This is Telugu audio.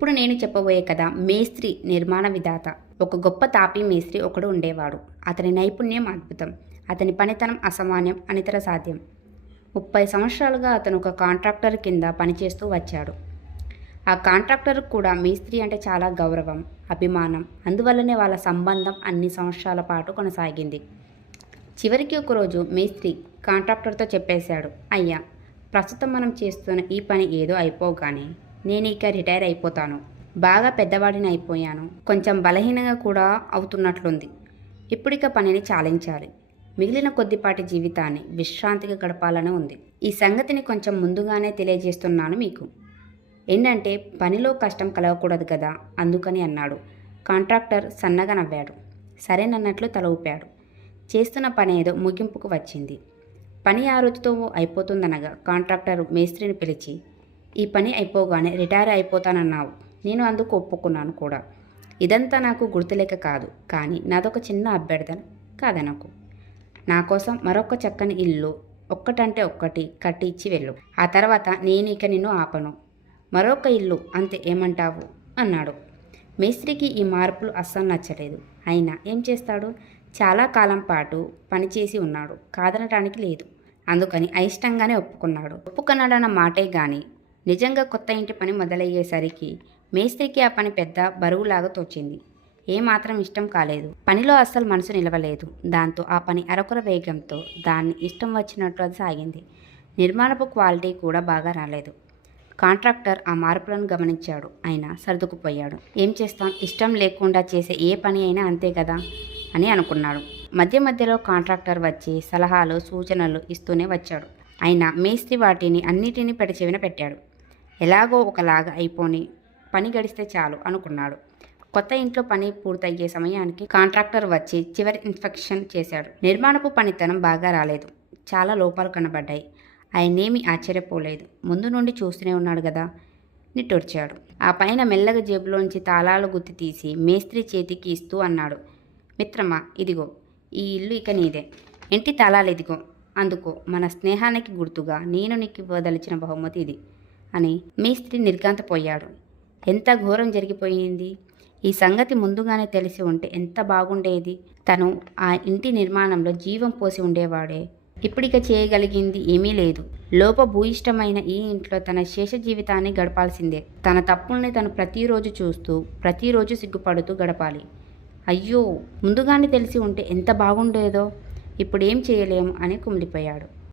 ఇప్పుడు నేను చెప్పబోయే కథ మేస్త్రి నిర్మాణ విధాత. ఒక గొప్ప తాపీ మేస్త్రి ఒకడు ఉండేవాడు. అతని నైపుణ్యం అద్భుతం. అతని పనితనం అసామాన్యం, అనితర సాధ్యం. 30 సంవత్సరాలుగా అతను ఒక కాంట్రాక్టర్ కింద పనిచేస్తూ వచ్చాడు. ఆ కాంట్రాక్టర్కు కూడా మేస్త్రి అంటే చాలా గౌరవం, అభిమానం. అందువల్లనే వాళ్ళ సంబంధం అన్ని సంవత్సరాల పాటు కొనసాగింది. చివరికి ఒకరోజు మేస్త్రి కాంట్రాక్టర్తో చెప్పేశాడు, అయ్యా, ప్రస్తుతం మనం చేస్తున్న ఈ పని ఏదో అయిపోగానే నేను ఇక రిటైర్ అయిపోతాను. బాగా పెద్దవాడిని అయిపోయాను. కొంచెం బలహీనంగా కూడా అవుతున్నట్లుంది. ఇప్పుడిక పనిని చాలించాలి. మిగిలిన కొద్దిపాటి జీవితాన్ని విశ్రాంతిగా గడపాలని ఉంది. ఈ సంగతిని కొంచెం ముందుగానే తెలియజేస్తున్నాను మీకు. ఏంటంటే పనిలో కష్టం కలగకూడదు కదా, అందుకని అన్నాడు. కాంట్రాక్టర్ సన్నగా నవ్వాడు. సరేనన్నట్లు తల ఊపాడు. చేస్తున్న పని ఏదో ముగింపుకు వచ్చింది. పని ఆ రోజుతో అయిపోతుందనగా కాంట్రాక్టర్ మేస్త్రిని పిలిచి, ఈ పని అయిపోగానే రిటైర్ అయిపోతానన్నావు. నేను అందుకు ఒప్పుకున్నాను కూడా. ఇదంతా నాకు గుర్తులేక కాదు, కానీ నాదొక చిన్న అభ్యర్థన కాదనకు. నా కోసం మరొక చక్కని ఇల్లు ఒక్కటంటే ఒక్కటి కట్టి ఇచ్చి వెళ్ళు. ఆ తర్వాత నేను ఇక నిన్ను ఆపను. మరొక ఇల్లు అంతే, ఏమంటావు అన్నాడు. మేస్త్రికి ఈ మార్పులు అస్సలు నచ్చలేదు. అయినా ఏం చేస్తాడు? చాలా కాలం పాటు పనిచేసి ఉన్నాడు, కాదనటానికి లేదు. అందుకని అయిష్టంగానే ఒప్పుకున్నాడు. ఒప్పుకున్నాడన్న మాటే గాని నిజంగా కొత్త ఇంటి పని మొదలయ్యేసరికి మేస్త్రికి ఆ పని పెద్ద బరువులాగా తోచింది. ఏమాత్రం ఇష్టం కాలేదు. పనిలో అస్సలు మనసు నిలవలేదు. దాంతో ఆ పని అరకొర వేగంతో దాన్ని ఇష్టం వచ్చినట్టు అది సాగింది. నిర్మాణపు క్వాలిటీ కూడా బాగా రాలేదు. కాంట్రాక్టర్ ఆ మార్పులను గమనించాడు. అయినా సర్దుకుపోయాడు. ఏం చేస్తాం, ఇష్టం లేకుండా చేసే ఏ పని అయినా అంతే కదా అని అనుకున్నాడు. మధ్య మధ్యలో కాంట్రాక్టర్ వచ్చి సలహాలు సూచనలు ఇస్తూనే వచ్చాడు. అయినా మేస్త్రి వాటిని అన్నిటినీ పెడచెవిన పెట్టాడు. ఎలాగో ఒకలాగా అయిపోని పని గడిస్తే చాలు అనుకున్నాడు. కొత్త ఇంట్లో పని పూర్తయ్యే సమయానికి కాంట్రాక్టర్ వచ్చి చివరి ఇన్స్పెక్షన్ చేశాడు. నిర్మాణపు పనితనం బాగా రాలేదు. చాలా లోపాలు కనబడ్డాయి. ఆయనేమీ ఆశ్చర్యపోలేదు. ముందు నుండి చూస్తూనే ఉన్నాడు కదా. నిట్టూర్చాడు. ఆ పైన మెల్లగా జేబులోంచి తాళాలు గుత్తి తీసి మేస్త్రి చేతికి ఇస్తూ అన్నాడు, మిత్రమా, ఇదిగో ఈ ఇల్లు ఇక నీదే. ఇంటి తాళాలు ఇదిగో, అందుకో. మన స్నేహానికి గుర్తుగా నేను నీకు ఇవ్వదలిచిన బహుమతి ఇది అని మేస్త్రి నిర్ఘాంతపోయాడు. ఎంత ఘోరం జరిగిపోయింది! ఈ సంగతి ముందుగానే తెలిసి ఉంటే ఎంత బాగుండేది. తను ఆ ఇంటి నిర్మాణంలో జీవం పోసి ఉండేవాడే. ఇప్పుడిక చేయగలిగింది ఏమీ లేదు. లోపభూయిష్టమైన ఈ ఇంట్లో తన శేష జీవితాన్ని గడపాల్సిందే. తన తప్పుల్ని తను ప్రతిరోజు చూస్తూ ప్రతిరోజు సిగ్గుపడుతూ గడపాలి. అయ్యో, ముందుగానే తెలిసి ఉంటే ఎంత బాగుండేదో. ఇప్పుడేం చేయలేము అని కుమిలిపోయాడు.